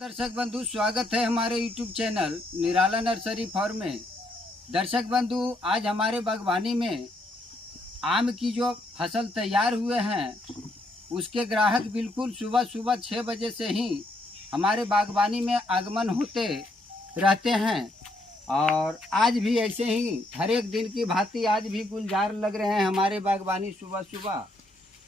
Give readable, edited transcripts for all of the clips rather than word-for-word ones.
दर्शक बंधु, स्वागत है हमारे YouTube चैनल निराला नर्सरी फार्म में। दर्शक बंधु, आज हमारे बागवानी में आम की जो फसल तैयार हुए हैं उसके ग्राहक बिल्कुल सुबह सुबह 6 बजे से ही हमारे बागवानी में आगमन होते रहते हैं और आज भी ऐसे ही हर एक दिन की भांति आज भी गुलजार लग रहे हैं हमारे बागवानी सुबह सुबह,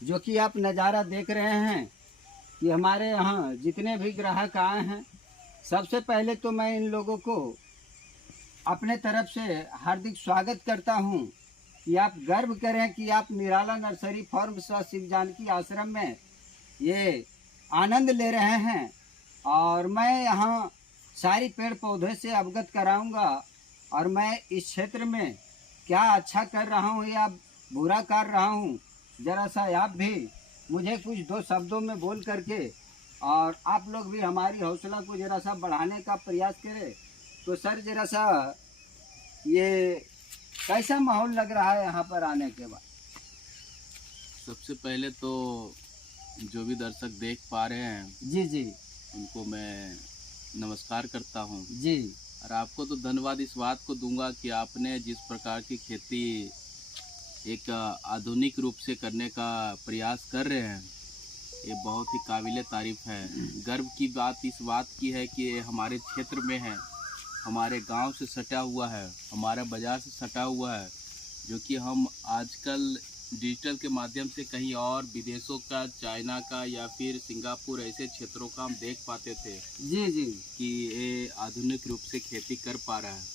जो कि आप नज़ारा देख रहे हैं कि हमारे यहाँ जितने भी ग्राहक आए हैं। सबसे पहले तो मैं इन लोगों को अपने तरफ से हार्दिक स्वागत करता हूँ कि आप गर्व करें कि आप निराला नर्सरी फार्म शिव जानकी आश्रम में ये आनंद ले रहे हैं। और मैं यहाँ सारी पेड़ पौधे से अवगत कराऊंगा और मैं इस क्षेत्र में क्या अच्छा कर रहा हूँ या बुरा कर रहा हूँ, ज़रा सा आप भी मुझे कुछ 2 शब्दों में बोल करके और आप लोग भी हमारी हौसला को ज़रा सा बढ़ाने का प्रयास करें। तो सर, ज़रा सा ये कैसा माहौल लग रहा है यहाँ पर आने के बाद? सबसे पहले तो जो भी दर्शक देख पा रहे हैं जी उनको मैं नमस्कार करता हूँ जी। और आपको तो धन्यवाद इस बात को दूंगा कि आपने जिस प्रकार की खेती एक आधुनिक रूप से करने का प्रयास कर रहे हैं, ये बहुत ही काबिल तारीफ़ है। गर्व की बात इस बात की है कि ये हमारे क्षेत्र में है, हमारे गांव से सटा हुआ है, हमारा बाज़ार से सटा हुआ है, जो कि हम आजकल डिजिटल के माध्यम से कहीं और विदेशों का, चाइना का या फिर सिंगापुर ऐसे क्षेत्रों का हम देख पाते थे जी कि ये आधुनिक रूप से खेती कर पा रहा है।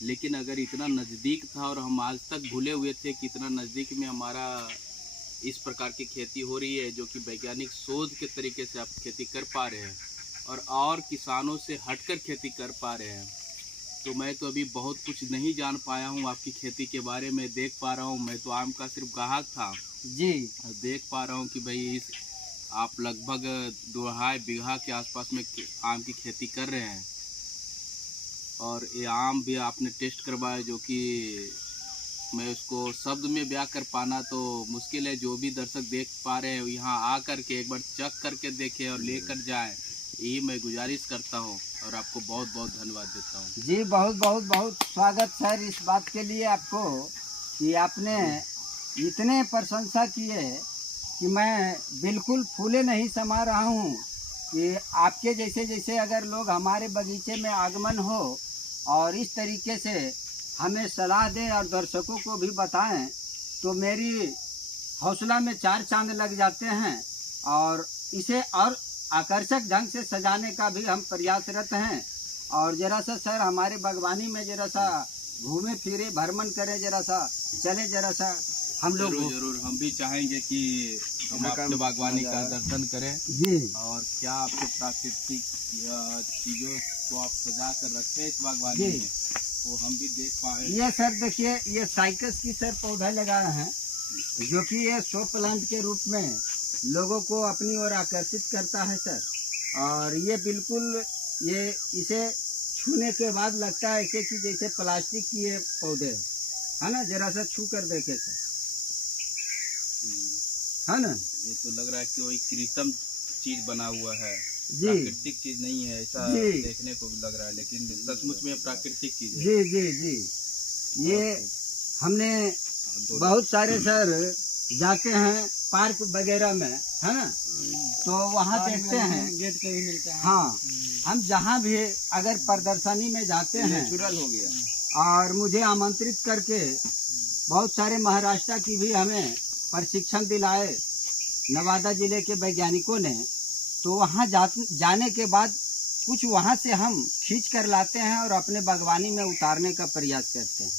लेकिन अगर इतना नज़दीक था और हम आज तक भूले हुए थे कि इतना नज़दीक में हमारा इस प्रकार की खेती हो रही है, जो कि वैज्ञानिक शोध के तरीके से आप खेती कर पा रहे हैं और किसानों से हटकर खेती कर पा रहे हैं। तो मैं तो अभी बहुत कुछ नहीं जान पाया हूँ आपकी खेती के बारे में। देख पा रहा हूँ, मैं तो आम का सिर्फ ग्राहक था जी। देख पा रहा हूँ कि भाई आप लगभग 2.5 बीघा के आसपास में आम की खेती कर रहे हैं और ये आम भी आपने टेस्ट करवाया, जो कि मैं उसको शब्द में बयां कर पाना तो मुश्किल है। जो भी दर्शक देख पा रहे हैं यहाँ आ कर के एक बार चेक करके देखें और लेकर जाएं, यही मैं गुजारिश करता हूँ और आपको बहुत बहुत धन्यवाद देता हूँ। जी, बहुत बहुत बहुत स्वागत सर इस बात के लिए आपको कि आपने इतने प्रशंसा किए कि मैं बिल्कुल फूले नहीं समा रहा हूँ कि आपके जैसे जैसे अगर लोग हमारे बगीचे में आगमन हो और इस तरीके से हमें सलाह दें और दर्शकों को भी बताएं तो मेरी हौसला में 4 चांद लग जाते हैं और इसे और आकर्षक ढंग से सजाने का भी हम प्रयासरत हैं। और ज़रा सा सर हमारे बागवानी में ज़रा सा घूमे फिरे, भ्रमण करें, ज़रा सा चले, ज़रा सा हम लोग। जरूर हम भी चाहेंगे कि हम आपके बागवानी का दर्शन करें जी और क्या आपके प्राकृतिक चीज़ों को आप सजा कर रखे हैं इस बागवानी में, वो हम भी देख पाए। ये सर देखिए, ये साइकस की सर पौधा लगाए हैं, जो कि ये शो प्लांट के रूप में लोगों को अपनी ओर आकर्षित करता है सर। और ये बिल्कुल ये इसे छूने के बाद लगता है ऐसे कि जैसे प्लास्टिक की ये पौधे है ना, जरा सा छू कर देखे सर, है ना। ये तो लग रहा है कि वही कृत्रिम चीज बना हुआ है, जी प्राकृतिक चीज नहीं है ऐसा जी। देखने को भी लग रहा है, लेकिन सचमुच में प्राकृतिक चीज है। जी जी जी। ये हमने बहुत सारे सर जाते हैं पार्क वगैरह में, है ना, तो वहाँ देखते हैं गेट पे भी मिलता है। हाँ, हम जहाँ भी अगर प्रदर्शनी में जाते हैं नेचुरल हो गया। और मुझे आमंत्रित करके बहुत सारे महाराष्ट्र की भी हमें प्रशिक्षण दिलाए नवादा जिले के वैज्ञानिकों ने, तो वहाँ जाने के बाद कुछ वहाँ से हम खींच कर लाते हैं और अपने बागवानी में उतारने का प्रयास करते हैं,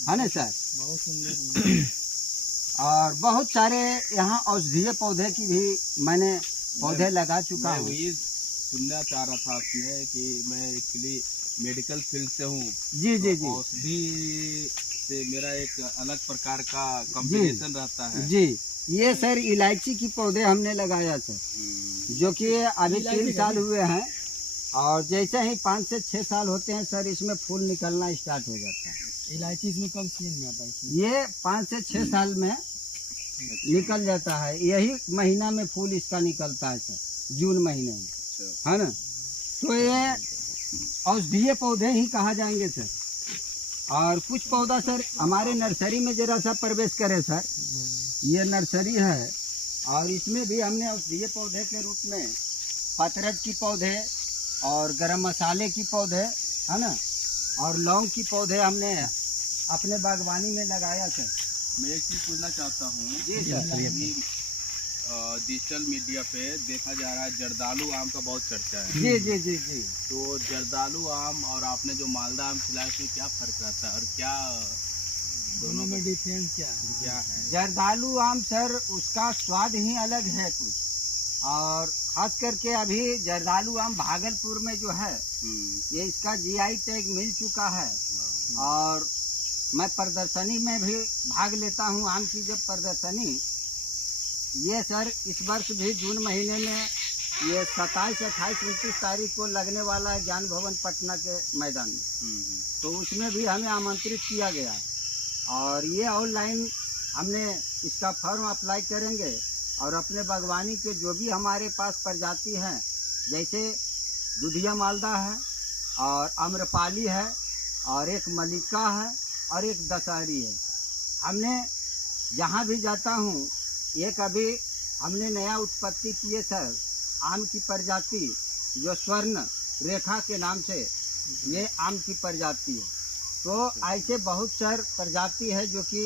है ना सर। बहुत सुंदर। और बहुत सारे यहाँ औषधीय पौधे की भी मैंने पौधे लगा चुका हूँ। वही सुनना चाह रहा था आपने कि मैं एक्चुअली मेडिकल फील्ड से हूँ। जी जी जी। औषधि से मेरा एक अलग प्रकार का कॉम्बिनेशन रहता है। जी, ये सर इलायची की पौधे हमने लगाया सर, जो कि अभी 3 साल हुए हैं और जैसे ही 5 से 6 साल होते हैं सर इसमें फूल निकलना स्टार्ट हो जाता है। इलायची इसमें कब सीजन में आता है? ये 5 से 6 साल में निकल जाता है, यही महीना में फूल इसका निकलता है सर, जून महीने में, है ना। तो ये औषधीय पौधे ही कहा जाएंगे सर। और कुछ पौधा सर हमारे नर्सरी में जरा सा प्रवेश करे सर। ये नर्सरी है और इसमें भी हमने औषधीय पौधे के रूप में पतरज की पौधे और गरम मसाले की पौधे है ना, और लौंग की पौधे हमने अपने बागवानी में लगाया सर। मैं एक चीज़ पूछना चाहता हूँ। जी सर। डिजिटल मीडिया पे देखा जा रहा है जर्दालू आम का बहुत चर्चा है। जी जी जी जी। तो जर्दालू आम और आपने जो मालदा आम खिलाया उसमें क्या फर्क रहता है और क्या दोनों में डिफरेंस क्या है? जर्दालू आम सर उसका स्वाद ही अलग है कुछ, और खास करके अभी जर्दालू आम भागलपुर में जो है ये इसका जीआई टैग मिल चुका है। और मैं प्रदर्शनी में भी भाग लेता हूँ, आम की जब प्रदर्शनी ये सर इस वर्ष भी जून महीने में ये 27, 28, 29 तारीख को लगने वाला है ज्ञान भवन पटना के मैदान में। तो उसमें भी हमें आमंत्रित किया गया और ये ऑनलाइन हमने इसका फॉर्म अप्लाई करेंगे और अपने बागवानी के जो भी हमारे पास प्रजाति हैं, जैसे दुधिया मालदा है और आम्रपाली है और एक मलिका है और एक दशहरी है, हमने जहाँ भी जाता हूँ एक अभी हमने नया उत्पत्ति किए सर आम की प्रजाति जो स्वर्ण रेखा के नाम से ये आम की प्रजाति है। तो ऐसे बहुत सर प्रजाति है जो कि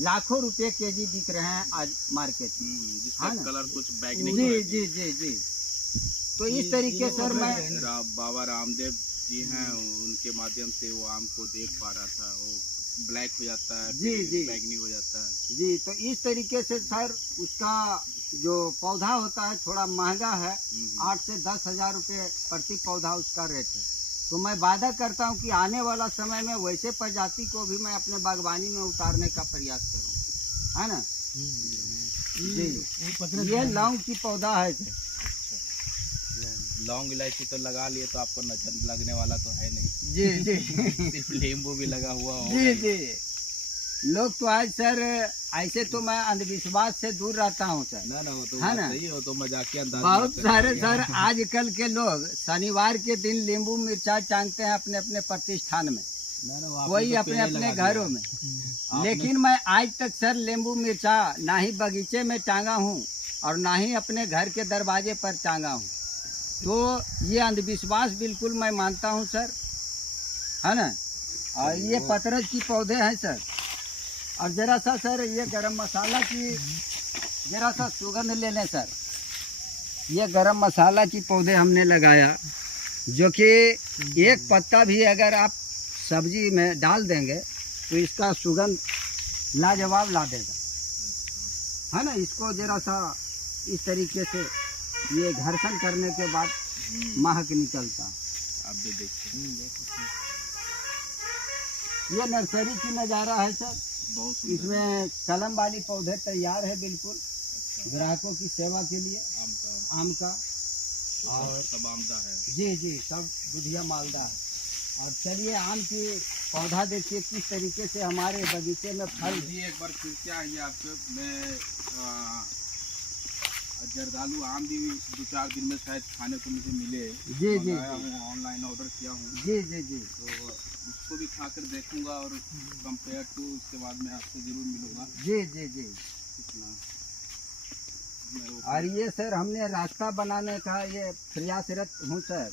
लाखों रुपए केजी बिक रहे हैं आज मार्केट में। जिसका हाँ ना? कलर कुछ बैगनी जी जी जी जी। तो इस तरीके सर मैं बाबा रामदेव जी हैं, उनके माध्यम से वो आम को देख पा रहा था, वो ब्लैक हो जाता है, जी जी बैगनी हो जाता है। जी। तो इस तरीके से सर उसका जो पौधा होता है थोड़ा महंगा है, 8 से 10 हज़ार रुपये प्रति पौधा उसका रेट है। तो मैं वादा करता हूँ कि आने वाला समय में वैसे प्रजाति को भी मैं अपने बागवानी में उतारने का प्रयास करूँ, है ना जी। ये लौंग की पौधा है सर। लौंग इलायची तो लगा लिए तो आपको नजर लगने वाला तो है नहीं। जी जी सिर्फ नींबू भी लगा हुआ हो। जी जी। लोग तो आज सर ऐसे तो मैं अंधविश्वास से दूर रहता हूँ सर। ना वो तो है ना? सही हो तो मजाकिया अंदाज बहुत में सारे कर सर आजकल के लोग शनिवार के दिन नींबू मिर्चा टांगते हैं अपने अपने प्रतिष्ठान में, कोई अपने अपने घरों में। लेकिन मैं आज तक सर नींबू मिर्चा ना ही बगीचे में टांगा हूँ और ना ही अपने घर के दरवाजे पर टांगा हूँ। तो ये अंधविश्वास बिल्कुल मैं मानता हूँ सर, है ना। और ये पतरज की पौधे हैं सर। और जरा सा सर ये गरम मसाला की जरा सा सुगंध ले लें सर। ये गरम मसाला की पौधे हमने लगाया जो कि एक पत्ता भी अगर आप सब्जी में डाल देंगे तो इसका सुगंध लाजवाब ला देगा, है ना। इसको जरा सा इस तरीके से ये घर्षण करने के बाद महक निकलता। आप भी देखिए ये नर्सरी की नज़ारा है सर। बहुत सुंदर इसमें कलम वाली पौधे तैयार है बिल्कुल ग्राहकों की सेवा के लिए। आम का और सब आमदा है। जी जी सब दुधिया मालदा है। और चलिए आम की पौधा देखिए किस तरीके से हमारे बगीचे में फल। जी एक बार फिर से आइए आपसे। मैं जर्दालू आम भी 2-4 दिन में शायद खाने को मुझे मिले। जी जी ऑनलाइन ऑर्डर किया हूँ। जी जी जी। तो उसको भी खाकर देखूंगा और कंपेयर टू उसके बाद मैं आपसे ज़रूर मिलूंगा। जी जी जी। कितना और ये सर हमने रास्ता बनाने का ये प्रयासरत हूँ सर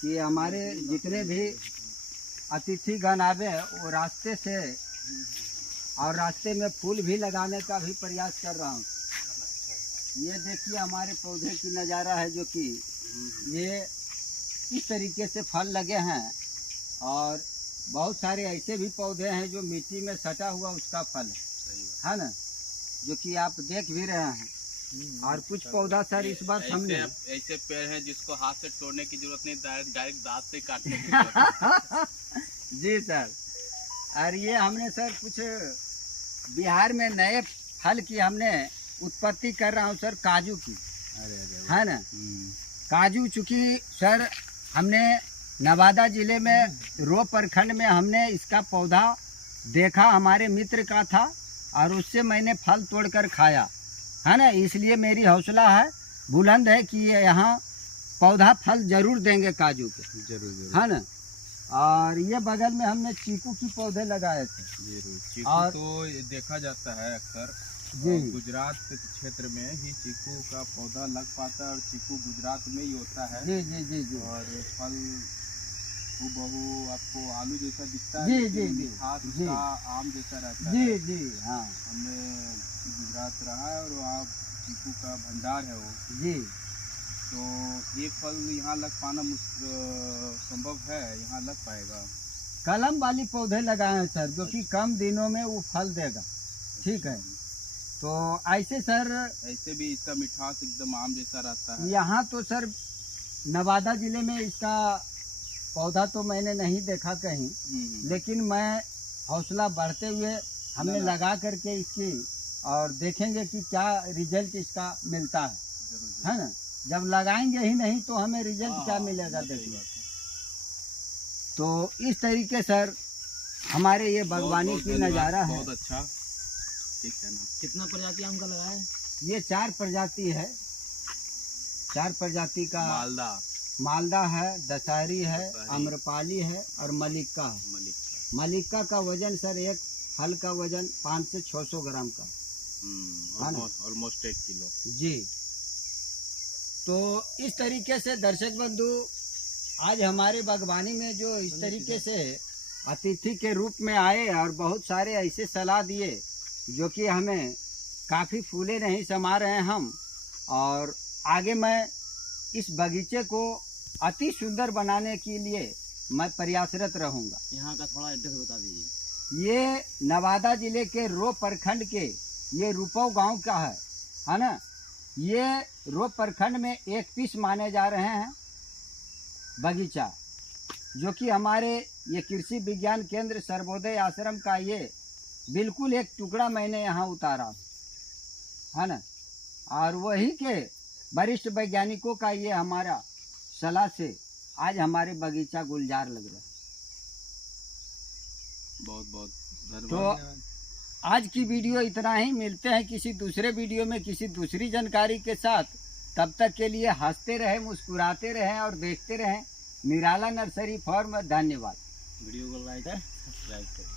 कि हमारे जितने भी अतिथिगण आवे वो रास्ते से, और रास्ते में फूल भी लगाने का भी प्रयास कर रहा हूँ। ये देखिए हमारे पौधे की नज़ारा है जो कि ये इस तरीके से फल लगे हैं। और बहुत सारे ऐसे भी पौधे हैं जो मिट्टी में सटा हुआ उसका फल है ना, जो कि आप देख भी रहे हैं। और कुछ पौधा सर इस बार हमने ऐसे पेड़ हैं जिसको हाथ से तोड़ने की जरूरत नहीं, डायरेक्ट दांत से काटने की जरूरत जी सर। और ये हमने सर कुछ बिहार में नए फल की हमने उत्पत्ति कर रहा हूँ सर, काजू की, है ना। काजू चूँकि सर हमने नवादा ज़िले में रो प्रखंड में हमने इसका पौधा देखा, हमारे मित्र का था और उससे मैंने फल तोड़कर खाया, है ना। इसलिए मेरी हौसला है बुलंद है कि ये यहाँ पौधा फल जरूर देंगे काजू के, जरूर जरूर है ना। और ये बगल में हमने चीकू की पौधे लगाए थे। जरूर। चीकू और- तो ये देखा जाता है अक्सर जी गुजरात क्षेत्र में ही चीकू का पौधा लग पाता है, और चीकू गुजरात में ही होता है। जी जी जी जी और फल हूबहू आपको आलू जैसा दिखता है, जी, लेकिन जी, जी, मिठास जी। उसका आम जैसा रहता जी है। जी हाँ हमने गुजरात रहा है और वहाँ चीकू का भंडार है वो, जी। तो ये फल यहाँ लग पाना संभव है, यहाँ लग पाएगा। कलम वाली पौधे लगाए हैं सर, जो कि कम दिनों में वो फल देगा। ठीक है, तो ऐसे सर ऐसे भी इसका मिठास एकदम आम जैसा रहता है। यहाँ तो सर नवादा जिले में इसका पौधा तो मैंने नहीं देखा कहीं, लेकिन मैं हौसला बढ़ते हुए हमने ना। लगा करके इसकी और देखेंगे कि क्या रिजल्ट इसका मिलता है, जरूर है ना। जब लगाएंगे ही नहीं तो हमें रिजल्ट हाँ, क्या हाँ, मिलेगा सही देखिए। बात है। तो इस तरीके सर हमारे ये बागवानी बहुत की धन्यवाद, नज़ारा है। बहुत अच्छा। ठीक है ना। कितना प्रजाति आम का लगाया है? ये 4 प्रजाति है, 4 प्रजाति का मालदा, मालदा है, दशहरी है, दशहरी। आम्रपाली है और मलिक्का है। मलिक मलिक्का का वजन सर एक फल का वजन 500 से 600 ग्राम का। हाँ ना। Almost 1 kilo. जी। तो इस तरीके से दर्शक बंधु आज हमारे बागवानी में जो इस तरीके से अतिथि के रूप में आए और बहुत सारे ऐसे सलाह दिए जो कि हमें काफ़ी फूले नहीं समा रहे हैं हम, और आगे मैं इस बगीचे को अति सुंदर बनाने के लिए मैं प्रयासरत रहूँगा। यहाँ का थोड़ा एड्रेस बता दीजिए। ये नवादा जिले के रो प्रखंड के ये रूपौ गांव का है ना। ये रो प्रखंड में एक पीस माने जा रहे हैं बगीचा, जो कि हमारे ये कृषि विज्ञान केंद्र सर्वोदय आश्रम का ये बिल्कुल एक टुकड़ा मैंने यहाँ उतारा है ना। और वही के वरिष्ठ वैज्ञानिकों का ये हमारा सलाह से आज हमारे बगीचा गुलजार लग रहा है। बहुत बहुत तो धन्यवाद। आज की वीडियो इतना ही, मिलते हैं किसी दूसरे वीडियो में किसी दूसरी जानकारी के साथ। तब तक के लिए हंसते रहें, मुस्कुराते रहें और देखते रहें निराला नर्सरी फार्म। धन्यवाद। वीडियो को लाइक है, सब्सक्राइब करें।